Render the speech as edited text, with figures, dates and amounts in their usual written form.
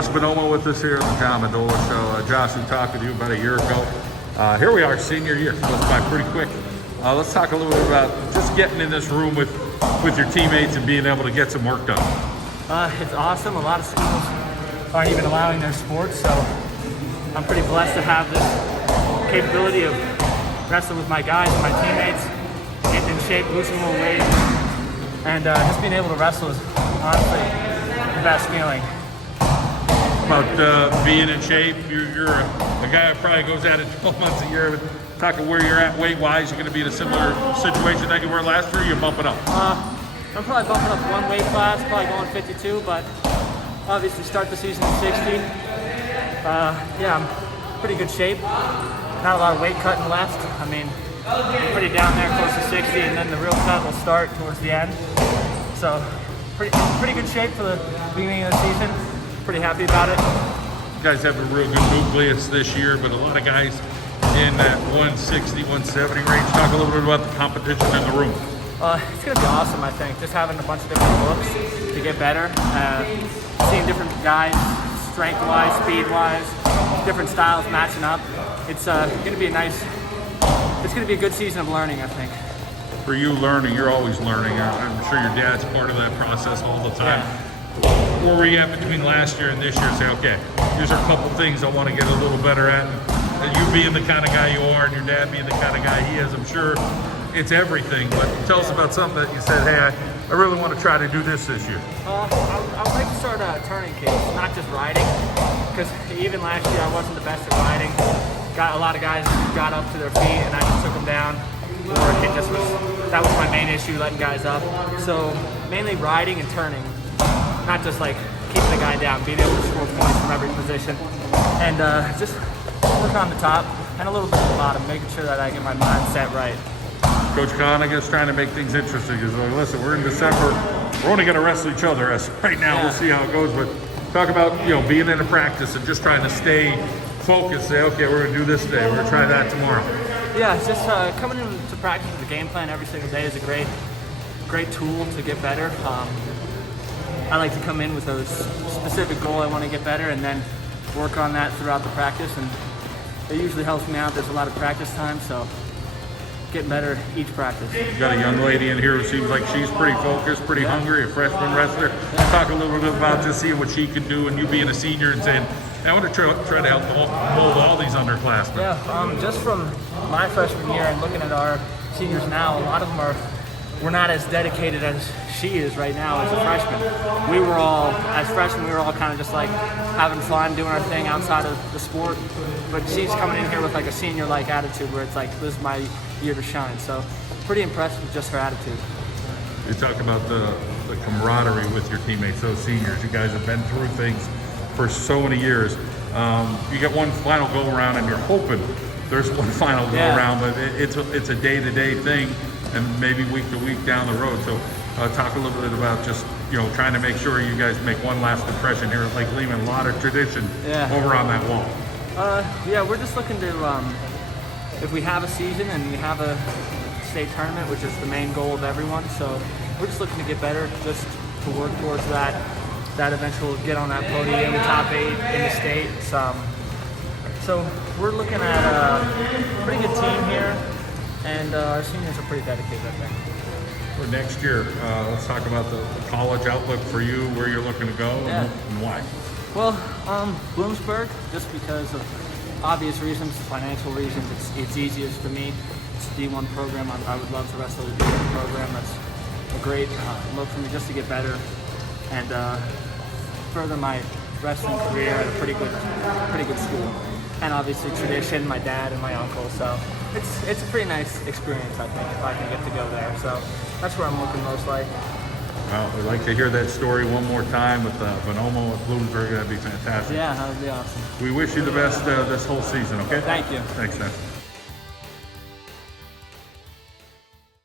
Josh Bonomo with us here at the John Mendola Show. Josh, we talked with you about a year ago. Here we are, senior year. Goes by pretty quick. Let's talk a little bit about just getting in this room with your teammates and being able to get some work done. It's awesome. A lot of schools aren't even allowing their sports, so I'm pretty blessed to have this capability of wrestling with my guys and my teammates, getting in shape, losing a little weight, and just being able to wrestle is honestly the best feeling. About being in shape, you're a guy that probably goes at it 12 months a year. But talking where you're at weight-wise, you're going to be in a similar situation that you were last year. You're bumping up. I'm probably bumping up one weight class, probably going 52, but obviously start the season at 60. Yeah, I'm in pretty good shape. Not a lot of weight cutting left. I mean, I'm pretty down there, close to 60, and then the real cut will start towards the end. So, pretty good shape for the beginning of the season. Pretty happy about it. You guys have a real good nucleus this year, but a lot of guys in that 160, 170 range. Talk a little bit about the competition in the room. It's going to be awesome, I think. Just having a bunch of different looks to get better. Seeing different guys, strength-wise, speed-wise, different styles matching up. It's going to be it's going to be a good season of learning, I think. For you, learning, you're always learning. I'm sure your dad's part of that process all the time. Yeah. Where were you at between last year and this year? Say, okay, here's a couple things I want to get a little better at. And you being the kind of guy you are and your dad being the kind of guy he is, I'm sure it's everything. But tell us about something that you said, hey, I really want to try to do this year. I would like to start turning kids, not just riding. Because even last year I wasn't the best at riding. Got a lot of guys got up to their feet and I just took them down. Or that was my main issue, letting guys up. So mainly riding and turning. Not just like keeping the guy down, being able to score points from every position. And just work on the top and a little bit at the bottom, making sure that I get my mindset right. Coach Khan, I guess, trying to make things interesting. Because listen, we're in December. We're only going to wrestle each other as right now. Yeah. We'll see how it goes. But talk about being in a practice and just trying to stay focused. Say, okay, we're going to do this today. We're going to try that tomorrow. Yeah, it's just coming into practice with the game plan every single day is a great tool to get better. I like to come in with a specific goal I want to get better and then work on that throughout the practice, and it usually helps me out. There's a lot of practice time, so getting better each practice. You got a young lady in here who seems like she's pretty focused, pretty hungry, a freshman wrestler. Yeah. Talk a little bit about just seeing what she can do and you being a senior and saying, I want to try to help mold all these underclassmen. Yeah, just from my freshman year and looking at our seniors now, a lot of them we're not as dedicated as she is right now as a freshman. As freshmen, we were all kind of just like having fun, doing our thing outside of the sport. But she's coming in here with like a senior-like attitude where it's like, this is my year to shine. So pretty impressed with just her attitude. You talk about the camaraderie with your teammates, those seniors. You guys have been through things for so many years. You get one final go-around and you're hoping there's one final go-around, but it's a day-to-day thing and maybe week to week down the road. So talk a little bit about just trying to make sure you guys make one last impression here at Lake Lehman. A lot of tradition over on that wall. Yeah, we're just looking to, if we have a season and we have a state tournament, which is the main goal of everyone, so we're just looking to get better, just to work towards that eventual get on that podium, top 8 in the state. So we're looking at a pretty good team here, and our seniors are pretty dedicated, I think. For next year, let's talk about the college outlook for you, where you're looking to go and why. Well, Bloomsburg, just because of obvious reasons, financial reasons. It's easiest for me. It's a D1 program. I would love to wrestle a D1 program. That's a great look for me just to get better and further my wrestling career at a pretty good school. And obviously tradition, my dad and my uncle. So it's a pretty nice experience, I think, if I can get to go there. So that's where I'm looking most like. Well, we'd like to hear that story one more time with Bonomo with Bloomsburg. That'd be fantastic. Yeah, that would be awesome. We wish you the best this whole season, okay? Thank you. Thanks, man.